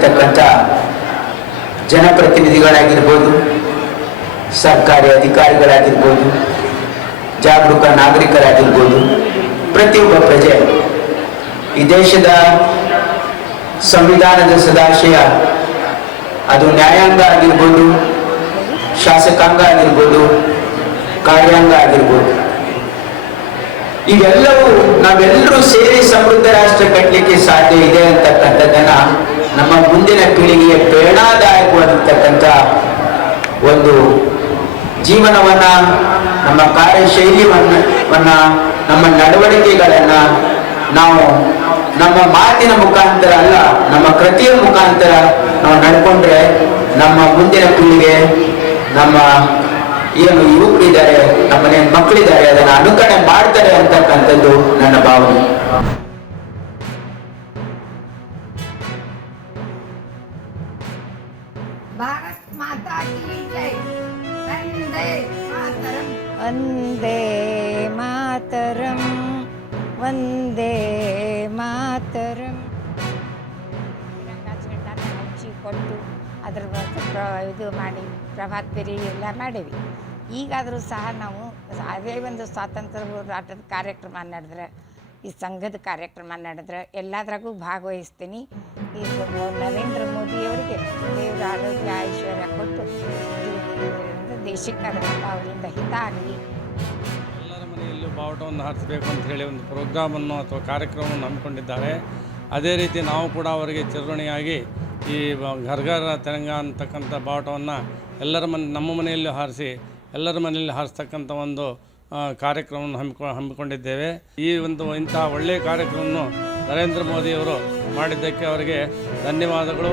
ರಾಜ್ಯದಲ್ಲಿರ್ತಕ್ಕಂಥ ಜನಪ್ರತಿನಿಧಿಗಳಾಗಿರ್ಬೋದು, ಸರ್ಕಾರಿ ಅಧಿಕಾರಿಗಳಾಗಿರ್ಬೋದು, ಜಾಗರೂಕ ನಾಗರಿಕರಾಗಿರ್ಬೋದು, ಪ್ರತಿಯೊಬ್ಬ ಪ್ರಜೆ ಈ ದೇಶದ ಸಂವಿಧಾನದ ಸದಾಶಯ ಅದು ನ್ಯಾಯಾಂಗ ಆಗಿರ್ಬೋದು, ಶಾಸಕಾಂಗ ಆಗಿರ್ಬೋದು, ಕಾರ್ಯಾಂಗ ಆಗಿರ್ಬೋದು, ಇವೆಲ್ಲವೂ ನಾವೆಲ್ಲರೂ ಸೇರಿ ಸಮೃದ್ಧ ರಾಷ್ಟ್ರ ಕಟ್ಟಲಿಕ್ಕೆ ಸಾಧ್ಯ ಇದೆ ಅಂತಕ್ಕಂಥದ್ದನ್ನ ನಮ್ಮ ಮುಂದಿನ ಪೀಳಿಗೆಗೆ ಪ್ರೇರಣಾದಾಯಕವಾಗಿರ್ತಕ್ಕಂಥ ಒಂದು ಜೀವನವನ್ನ, ನಮ್ಮ ಕಾರ್ಯಶೈಲಿಯನ್ನ, ನಮ್ಮ ನಡವಳಿಕೆಗಳನ್ನ ನಾವು ನಮ್ಮ ಮಾತಿನ ಮುಖಾಂತರ ಅಲ್ಲ, ನಮ್ಮ ಕೃತಿಯ ಮುಖಾಂತರ ನಾವು ನಡ್ಕೊಂಡ್ರೆ ನಮ್ಮ ಮುಂದಿನ ಪೀಳಿಗೆ, ನಮ್ಮ ಏನು ಯುವಕರಿದ್ದಾರೆ, ನಮ್ಮನೆ ಮಕ್ಕಳಿದ್ದಾರೆ, ಅದನ್ನು ಅನುಕರಣೆ ಮಾಡ್ತಾರೆ ಅಂತಕ್ಕಂಥದ್ದು ನನ್ನ ಭಾವನೆ. ಭಾರತ್ ಮಾತಾ ಕಿ ಜೈ. ವಂದೇ ಮಾತರಂ, ವಂದೇ ಮಾತರಂ. ಹಂಚಿ ಕೊಟ್ಟು ಅದ್ರ ಇದು ಮಾಡಿ ಪ್ರಭಾತ್ ಪೇರಿ ಎಲ್ಲ ಮಾಡೀವಿ. ಈಗಾದರೂ ಸಹ ನಾವು ಅದೇ ಒಂದು ಸ್ವಾತಂತ್ರ್ಯ ಹೋರಾಟದ ಕಾರ್ಯಕ್ರಮ ನಡೆದ್ರೆ, ಈ ಸಂಘದ ಕಾರ್ಯಕ್ರಮ ನಡೆದ್ರೆ ಎಲ್ಲದ್ರಾಗೂ ಭಾಗವಹಿಸ್ತೀನಿ. ಈಗ ನರೇಂದ್ರ ಮೋದಿಯವರಿಗೆ ದೇವರ ಆರೋಗ್ಯ ಐಶ್ವರ್ಯ ಕೊಟ್ಟು ದೇಶಕ್ಕೆ ಅದರಿಂದ ಅವರಿಂದ ಹಿತ ಆಗಲಿ. ಎಲ್ಲರ ಮನೆಯಲ್ಲೂ ಬಾವುಟವನ್ನು ಹಾರಿಸಬೇಕು ಅಂತ ಹೇಳಿ ಒಂದು ಪ್ರೋಗ್ರಾಮನ್ನು ಅಥವಾ ಕಾರ್ಯಕ್ರಮವನ್ನು ಹಮ್ಮಿಕೊಂಡಿದ್ದಾರೆ. ಅದೇ ರೀತಿ ನಾವು ಕೂಡ ಅವರಿಗೆ ಚಿರಋಣಿಯಾಗಿ ಈ ಘರ್ ಘರ್ ತಿರಂಗ ಅಂತಕ್ಕಂಥ ಬಾವುಟವನ್ನು ನಮ್ಮ ಮನೆಯಲ್ಲೂ ಹಾರಿಸಿ ಎಲ್ಲರ ಮನೆಯಲ್ಲಿ ಹಾರಿಸ್ತಕ್ಕಂಥ ಒಂದು ಕಾರ್ಯಕ್ರಮವನ್ನು ಹಮ್ಮಿಕೊಂಡಿದ್ದೇವೆ. ಇಂತಹ ಒಳ್ಳೆಯ ಕಾರ್ಯಕ್ರಮವನ್ನು ನರೇಂದ್ರ ಮೋದಿಯವರು ಮಾಡಿದ್ದಕ್ಕೆ ಅವರಿಗೆ ಧನ್ಯವಾದಗಳು.